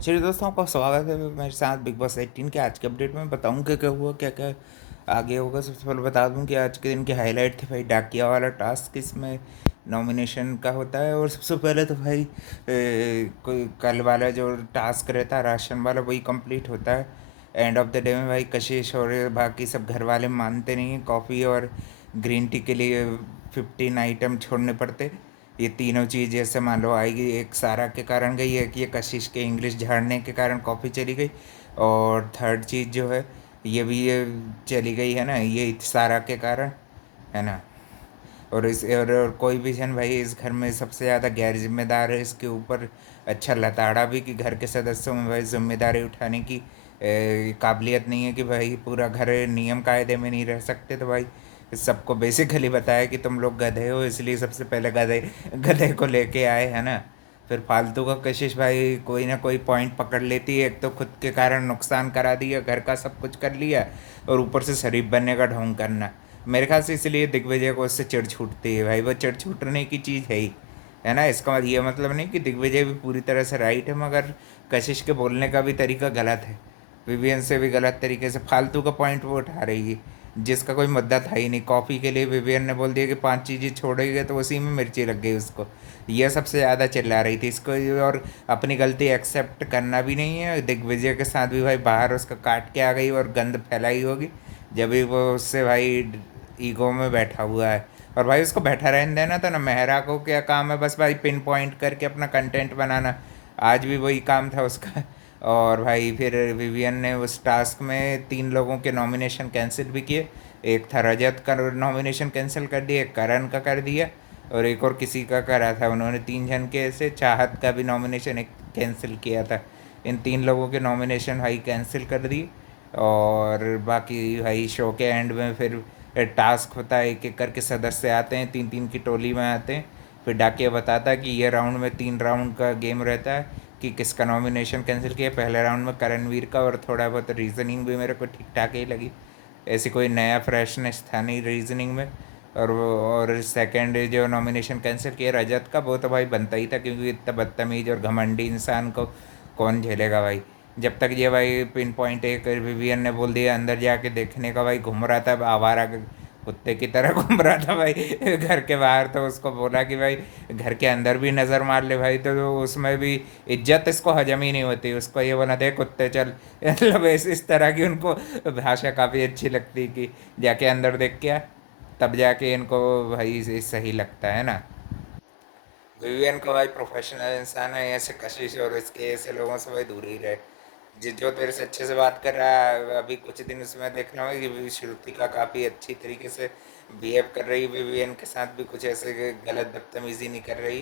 चलिए दोस्तों, आपका स्वागत है मेरे साथ बिग बॉस 18 के आज के अपडेट में। बताऊं क्या क्या हुआ, क्या क्या आगे होगा। सबसे पहले बता दूं कि आज के दिन की हाईलाइट थी भाई डाकिया वाला टास्क, इसमें नॉमिनेशन का होता है। और सबसे पहले तो भाई कोई कल वाला जो टास्क रहता है राशन वाला, वही कंप्लीट होता है। एंड ऑफ द डे में भाई कशिश और बाकी सब घर वाले मानते नहीं हैं, कॉफ़ी और ग्रीन टी के लिए 15 आइटम छोड़ने पड़ते। ये तीनों चीज़ जैसे मान लो आएगी, एक सारा के कारण गई है कि ये कशिश के इंग्लिश झाड़ने के कारण कॉफ़ी चली गई। और थर्ड चीज़ जो है ये चली गई है ना, ये सारा के कारण, है ना। और और कोई भी जन भाई इस घर में सबसे ज़्यादा गैर जिम्मेदार है इसके ऊपर। अच्छा लताड़ा भी कि घर के सदस्यों में भाई जिम्मेदारी उठाने की काबिलियत नहीं है कि भाई पूरा घर नियम कायदे में नहीं रह सकते। तो भाई सबको बेसिकली बताया कि तुम लोग गधे हो, इसलिए सबसे पहले गधे गधे को लेके आए, है ना। फिर फालतू का कशिश भाई कोई ना कोई पॉइंट पकड़ लेती है। एक तो खुद के कारण नुकसान करा दिया, घर का सब कुछ कर लिया, और ऊपर से शरीफ बनने का ढोंग करना। मेरे ख्याल से इसलिए दिग्विजय को उससे चिढ़ छूटती है भाई, वो चिढ़ छूटने की चीज़ है ही, है ना। इसका ये मतलब नहीं कि दिग्विजय भी पूरी तरह से राइट है, मगर कशिश के बोलने का भी तरीका गलत है। विवियन से भी गलत तरीके से फालतू का पॉइंट वो उठा रही है, जिसका कोई मुद्दा था ही नहीं। कॉफ़ी के लिए विवियन ने बोल दिया कि 5 चीज़ें छोड़ेगी, तो उसी में मिर्ची लग गई उसको। यह सबसे ज़्यादा चिल्ला रही थी इसको। और अपनी गलती एक्सेप्ट करना भी नहीं है। दिग्विजय के साथ भी भाई बाहर उसका काट के आ गई और गंद फैलाई होगी, जब भी वो उससे भाई ईगो में बैठा हुआ है। और भाई उसको बैठा रहने देना था ना। मेहरा को क्या काम है, बस भाई पिन पॉइंट करके अपना कंटेंट बनाना। आज भी वही काम था उसका। और भाई फिर विवियन ने उस टास्क में 3 लोगों के नॉमिनेशन कैंसिल भी किए। एक था रजत का नॉमिनेशन कैंसिल कर दिया, एक करण का कर दिया, और एक और किसी का करा था उन्होंने। 3 जन के से चाहत का भी नॉमिनेशन एक कैंसिल किया था। इन 3 लोगों के नॉमिनेशन भाई कैंसिल कर दिए। और बाकी भाई शो के एंड में फिर टास्क होता है, एक एक करके सदस्य आते हैं, 3 3 की टोली में आते हैं। फिर डाकिया बताता है कि ये राउंड में 3 राउंड का गेम रहता है कि किसका नॉमिनेशन कैंसिल किया। पहले राउंड में करणवीर का, और थोड़ा बहुत रीजनिंग भी मेरे को ठीक ठाक ही लगी, ऐसी कोई नया फ्रेशनेस था नहीं रीजनिंग में। और सेकंड जो नॉमिनेशन कैंसिल किया रजत का, वो तो भाई बनता ही था, क्योंकि इतना बदतमीज और घमंडी इंसान को कौन झेलेगा भाई। जब तक ये भाई पिन पॉइंट एक विवियन ने बोल दिया अंदर जाके देखने का, भाई घूम रहा था आवारा कुत्ते की तरह घूम रहा था भाई घर के बाहर। तो उसको बोला कि भाई घर के अंदर भी नज़र मार ले भाई, तो उसमें भी इज्जत इसको हजम ही नहीं होती। उसको ये बोला दे कुत्ते चल मतलब इस तरह की उनको भाषा काफ़ी अच्छी लगती कि जाके अंदर देख के आ, तब जाके इनको भाई सही लगता है ना। विवियन का भाई प्रोफेशनल इंसान है, ऐसे कशिश और इसके ऐसे लोगों से भाई दूर ही रहे। जो तेरे से अच्छे से बात कर रहा है, अभी कुछ दिन उसमें देखना होगा कि श्रुति का काफ़ी अच्छी तरीके से बिहेव कर रही है। विवियन के साथ भी कुछ ऐसे गलत बदतमीजी नहीं कर रही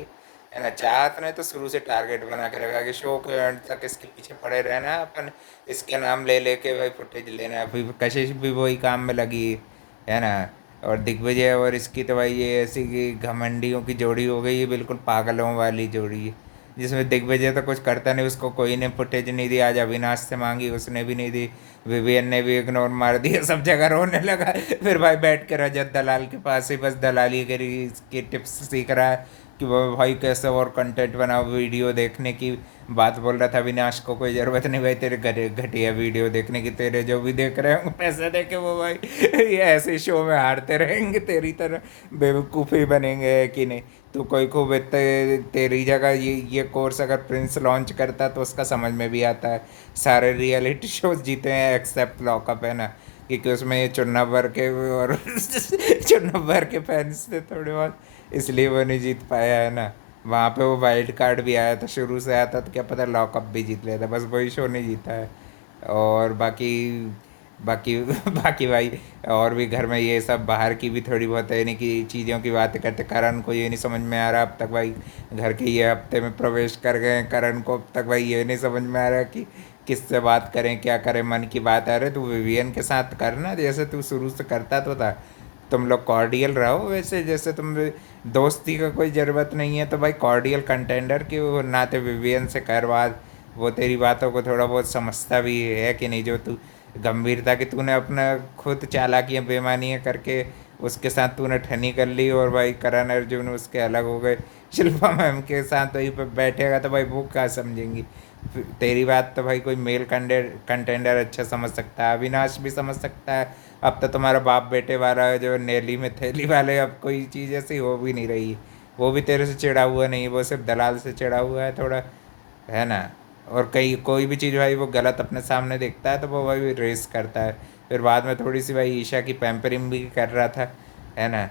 है ना। चाहत ने तो शुरू से टारगेट बना के रखा कि शो के एंड तक इसके पीछे पड़े रहना है, अपन इसके नाम ले लेके भाई फुटेज लेना है। अभी कशिश भी वही काम में लगी है ना। और दिग्विजय और इसकी तो भाई ये ऐसी कि घमंडियों की जोड़ी हो गई है, बिल्कुल पागलों वाली जोड़ी है, जिसमें दिग्विजय तो कुछ करता नहीं, उसको कोई ने फुटेज नहीं दी। आज अविनाश से मांगी, उसने भी नहीं दी। विवियन ने भी इग्नोर मार दिया, सब जगह रोने लगा। फिर भाई बैठ के रजत दलाल के पास ही बस दलाली की टिप्स सीख रहा है कि वो भाई कैसे और कंटेंट बनाओ। वीडियो देखने की बात बोल रहा था अविनाश को, कोई ज़रूरत नहीं भाई तेरे घटिया वीडियो देखने की, तेरे जो भी देख रहे होंगे पैसे दे के वो भाई ये ऐसे शो में हारते रहेंगे, तेरी तरह बेवकूफ़ी बनेंगे कि नहीं। तो कोई खूब तेरी जगह ये कोर्स अगर प्रिंस लॉन्च करता तो उसका समझ में भी आता है। सारे रियलिटी शोज जीते हैं एक्सेप्ट लॉकअप, है ना, क्योंकि उसमें ये चुन्ना भर के और चुन्ना भर के फैंस थे थोड़े बहुत, इसलिए वो नहीं जीत पाया, है ना। वहाँ पे वो वाइल्ड कार्ड भी आया था, शुरू से आया था, तो क्या पता लॉकअप भी जीत लेता, बस वही शो नहीं जीता है। और बाकी बाकी बाकी भाई और भी घर में ये सब बाहर की भी थोड़ी बहुत है नहीं कि चीज़ों की बातें करते। करण को ये नहीं समझ में आ रहा अब तक भाई, घर के ये हफ्ते में प्रवेश कर गए करण को, अब तक भाई ये नहीं समझ में आ रहा कि किससे बात करें, क्या करें। मन की बात आ रही तू विवियन के साथ करना, जैसे तू शुरू से करता तो था। तुम लोग कॉर्डियल रहो वैसे, जैसे तुम दोस्ती का कोई ज़रूरत नहीं है तो भाई कॉर्डियल कंटेंडर के वो नाते विवियन से कर बात। वो तेरी बातों को थोड़ा बहुत समझता भी है कि नहीं, जो तू गंभीरता कि तूने अपना खुद चालाकियाँ बेईमानियाँ करके उसके साथ तूने ठनी कर ली, और भाई करण अर्जुन उसके अलग हो गए। शिल्पा मैम के साथ वहीं पर बैठेगा तो भाई वो क्या समझेंगी। तेरी बात तो भाई कोई मेल कंटेंडर अच्छा समझ सकता है, अविनाश भी समझ सकता है। अब तो तुम्हारा बाप बेटे वाला है जो नेली में थैली वाले, अब कोई चीज़ ऐसी हो भी नहीं रही। वो भी तेरे से चिढ़ा हुआ नहीं, वो सिर्फ दलाल से चिढ़ा हुआ है थोड़ा, है ना। और कई कोई भी चीज़ भाई वो गलत अपने सामने देखता है तो वो भाई रेस करता है। फिर बाद में थोड़ी सी भाई ईशा की पैम्परिंग भी कर रहा था, है ना।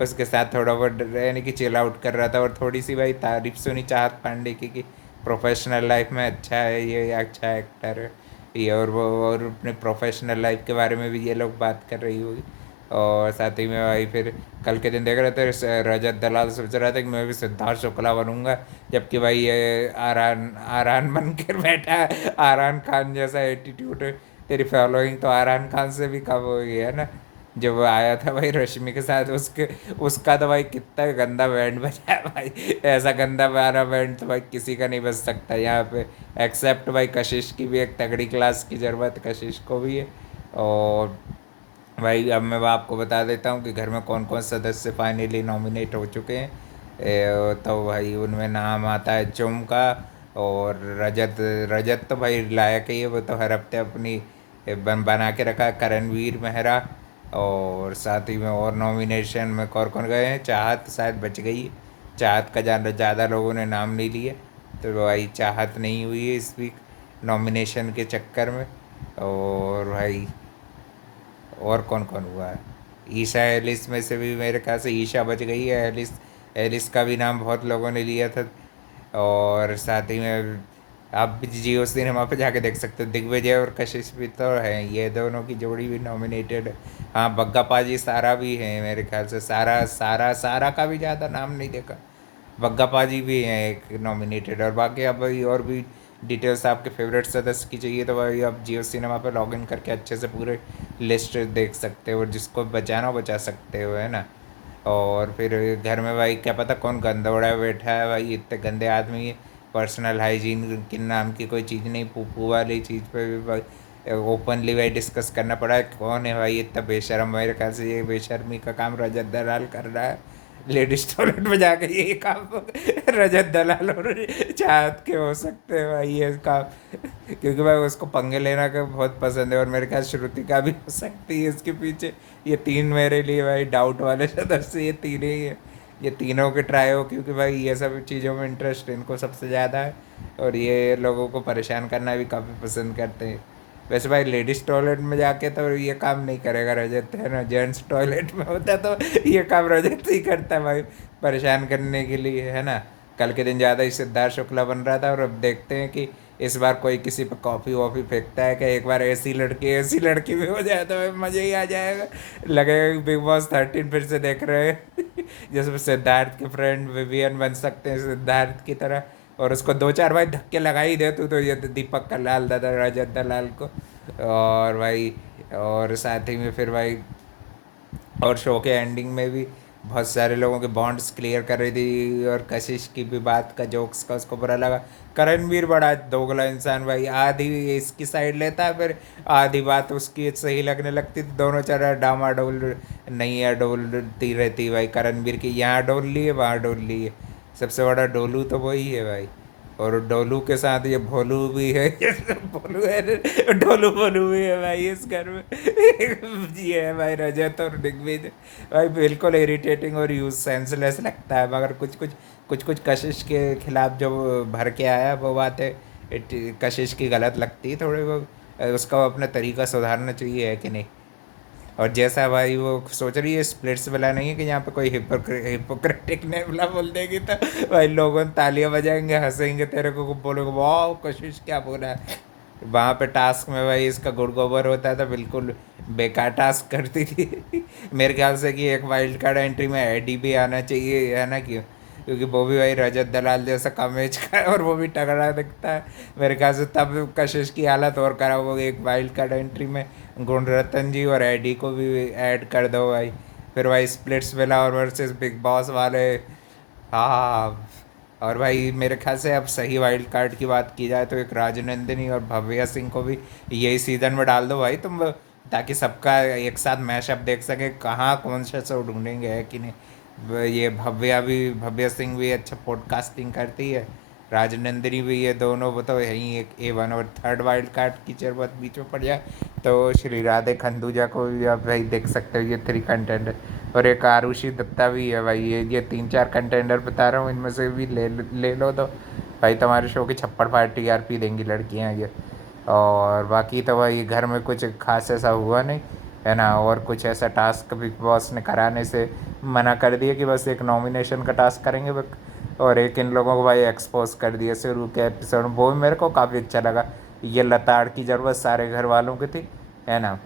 उसके साथ थोड़ा बहुत यानी कि चिल आउट कर रहा था, और थोड़ी सी भाई तारीफ सुनी चाहत पांडे की कि प्रोफेशनल लाइफ में अच्छा है ये, अच्छा एक्टर है ये, और वो और अपने प्रोफेशनल लाइफ के बारे में भी ये लोग बात कर रही होगी। और साथ ही में भाई फिर कल के दिन देख रहे थे रजत दलाल सोच रहा था कि मैं भी सिद्धार्थ शुक्ला बनूंगा, जबकि भाई ये आरान आरान बन कर बैठा है, आरान खान जैसा एटीट्यूड है। तेरी फॉलोइंग तो आरान खान से भी कम हो गई है ना। जब वो आया था भाई रश्मि के साथ, उसके उसका तो भाई कितना गंदा बैंड बजा है भाई, ऐसा गंदा वाला बैंड तो भाई किसी का नहीं बज सकता यहाँ पे, एक्सेप्ट भाई कशिश की भी एक तगड़ी क्लास की ज़रूरत कशिश को भी है। और भाई अब मैं आपको बता देता हूँ कि घर में कौन कौन सदस्य फाइनली नॉमिनेट हो चुके हैं। तो भाई उनमें नाम आता है चुम का, और रजत। रजत तो भाई लायक ही है, वो तो हर हफ्ते अपनी बना के रखा है। करणवीर मेहरा, और साथ ही में और नॉमिनेशन में कौन कौन गए हैं, चाहत शायद बच गई है। चाहत का ज़्यादा लोगों ने नाम नहीं लिए, तो भाई चाहत नहीं हुई है इस वीक नॉमिनेशन के चक्कर में। और भाई और कौन कौन हुआ है, ईशा एलिस में से भी मेरे ख्याल से ईशा बच गई है। एलिस एलिस का भी नाम बहुत लोगों ने लिया था। और साथ ही में आप भी जियो सिनेमा पे जाके देख सकते हो, दिग्विजय और कशिश भी तो हैं, ये दोनों की जोड़ी भी नॉमिनेटेड है। हाँ, बग्गा पाजी सारा भी है मेरे ख्याल से, सारा सारा सारा का भी ज़्यादा नाम नहीं देखा। बग्गा पाजी भी हैं एक नॉमिनेटेड, और बाकी अब भाई और भी डिटेल्स आपके फेवरेट सदस्य की चाहिए तो भाई आप जियो सिनेमा पर लॉग इन करके अच्छे से पूरे लिस्ट देख सकते हो, और जिसको बचाना हो बचा सकते हो, है ना। और फिर घर में भाई क्या पता कौन गंदौड़ा बैठा है भाई, इतने गंदे आदमी। पर्सनल हाइजीन के नाम की कोई चीज़ नहीं, पूपू वाली चीज़ पे भी भाई ओपनली भाई डिस्कस करना पड़ा है कौन है भाई इतना बेशर्म। मेरे ख्याल से ये बेशर्मी का काम रजत दलाल कर रहा है, लेडीज टॉयलेट में जाके ये काम रजत दलाल और चाहत के हो सकते हैं भाई ये काम, क्योंकि भाई उसको पंगे लेना का बहुत पसंद है, और मेरे ख्याल श्रुति का भी हो सकती है इसके पीछे। ये तीन मेरे लिए भाई डाउट वाले सदस्य ये तीन ही है, ये तीनों के ट्राई हो, क्योंकि भाई ये सब चीज़ों में इंटरेस्ट इनको सबसे ज़्यादा है, और ये लोगों को परेशान करना भी काफ़ी पसंद करते हैं। वैसे भाई लेडीज़ टॉयलेट में जाके तो ये काम नहीं करेगा रजत, है ना। जेंट्स टॉयलेट में होता तो ये काम रजत ही करता है भाई, परेशान करने के लिए, है ना। कल के दिन ज़्यादा ही सिद्धार्थ शुक्ला बन रहा था, और अब देखते हैं कि इस बार कोई किसी पे कॉफ़ी वॉफ़ी फेंकता है कि एक बार ऐसी लड़की भी हो जाए तो भाई मज़ा ही आ जाएगा। लगेगा कि बिग बॉस 13 फिर से देख रहे हैं जिसमें सिद्धार्थ के फ्रेंड विवियन बन सकते हैं सिद्धार्थ की तरह, और उसको दो चार भाई धक्के लगा ही दे तू तो ये दीपक का लाल दादा रजत दलाल को। और भाई और साथ ही में फिर भाई और शो के एंडिंग में भी बहुत सारे लोगों के बॉन्ड्स क्लियर कर रही थी, और कशिश की भी बात का जोक्स का उसको बुरा लगा। करणवीर बड़ा दोगला इंसान भाई, आधी इसकी साइड लेता है फिर आधी बात उसकी सही लगने लगती, तो दोनों चार डामाडोल नहीं है डोलती रहती भाई करणवीर की, यहाँ डोल ली है वहाँ डोल ली है, सबसे बड़ा डोलू तो वही है भाई। और डोलू के साथ ये भोलू भी है भोलू है, डोलू भोलू भी है भाई इस घर में ये है भाई रजत और दिग्विजय भाई, बिल्कुल इरिटेटिंग और यूज सेंसलेस लगता है, मगर कुछ कशिश के खिलाफ जो भर के आया वो बातें कशिश की गलत लगती है थोड़ी, वो उसका अपना तरीका सुधारना चाहिए, है कि नहीं। और जैसा भाई वो सोच रही है स्प्लिट्स वाला नहीं है कि यहाँ पे कोई हिपोक्रेटिक नेबला बोल देगी तो भाई लोगों तालियां बजाएंगे हंसेंगे तेरे को बोलोगे वाह कोशिश क्या बोला है। वहाँ पे टास्क में भाई इसका गुड़ गोबर होता है तो बिल्कुल बेकार टास्क करती थी मेरे ख्याल से कि एक वाइल्ड कार्ड एंट्री में एडी भी आना चाहिए, है ना। क्यों, क्योंकि वो भी भाई रजत दलाल जैसा कम एज का है और वो भी तगड़ा दिखता है मेरे ख्याल से, तब कशिश की हालत और खराब हो गई। एक वाइल्ड कार्ड एंट्री में गुणरत्न जी और एडी को भी ऐड कर दो भाई, फिर भाई स्प्लिट्स विला और वर्सेस बिग बॉस वाले। हाँ, और भाई मेरे ख्याल से अब सही वाइल्ड कार्ड की बात की जाए तो एक राजनंदिनी और भव्या सिंह को भी यही सीज़न में डाल दो भाई तुम, ताकि सबका एक साथ मैशअप देख सके कहाँ कौन सा शो ढूंढेंगे, है कि नहीं। ये भव्या सिंह भी अच्छा पॉडकास्टिंग करती है, राजनंदिनी भी, ये दोनों वो तो यहीं एक A1 और थर्ड वाइल्ड कार्ड कीचड़ बहुत बीच में पड़ जाए तो श्री राधे खंडूजा को भी आप भाई देख सकते हो, ये 3 कंटेंडर। और एक आरुषि दत्ता भी है भाई, ये 3-4 कंटेंडर बता रहा हूँ, इनमें से भी ले लो तो भाई तुम्हारे शो की छप्पड़ फाड़ TRP देंगी लड़कियाँ ये। और बाकी तो भाई घर में कुछ खास ऐसा हुआ नहीं है ना, और कुछ ऐसा टास्क बिग बॉस ने कराने से मना कर दिया कि बस एक नॉमिनेशन का टास्क करेंगे और एक इन लोगों को भाई एक्सपोज कर दिया शुरू के एपिसोड में, वो भी मेरे को काफ़ी अच्छा लगा। ये लताड़ की ज़रूरत सारे घर वालों की थी, है ना।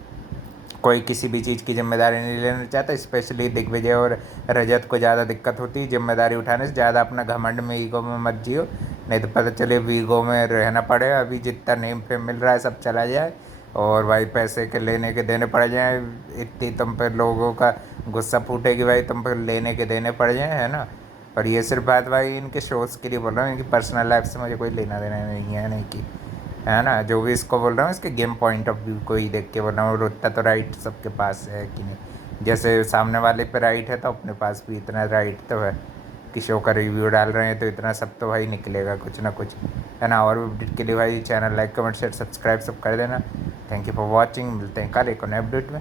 कोई किसी भी चीज़ की जिम्मेदारी नहीं लेना चाहता, स्पेशली दिग्विजय और रजत को ज़्यादा दिक्कत होती है जिम्मेदारी उठाने से। ज़्यादा अपना घमंड में ईगो में मत जियो, नहीं तो पता चले वीगो में रहना पड़े, अभी जितना नेम फेम मिल रहा है सब चला जाए और भाई पैसे के लेने के देने पड़ जाए, इतनी तुम पे लोगों का गुस्सा फूटेगी भाई, तुम पे लेने के देने पड़ जाए, है ना। और ये सिर्फ बात भाई इनके शोज़ के लिए बोल रहा हूँ, इनकी पर्सनल लाइफ से मुझे कोई लेना देना नहीं है, नहीं कि है ना। जो भी इसको बोल रहा हूँ इसके गेम पॉइंट ऑफ व्यू को ही देख के बोल रहा हूँ, और उतना तो राइट सबके पास है कि नहीं। जैसे सामने वाले पे राइट है तो अपने पास भी इतना राइट तो है कि शो का रिव्यू डाल रहे हैं, तो इतना सब तो भाई निकलेगा कुछ ना कुछ, है ना। और भी अपडेट के लिए भाई channel like comment share subscribe सब कर देना। थैंक यू फॉर वॉचिंग, मिलते हैं कल एक और नए अपडेट में।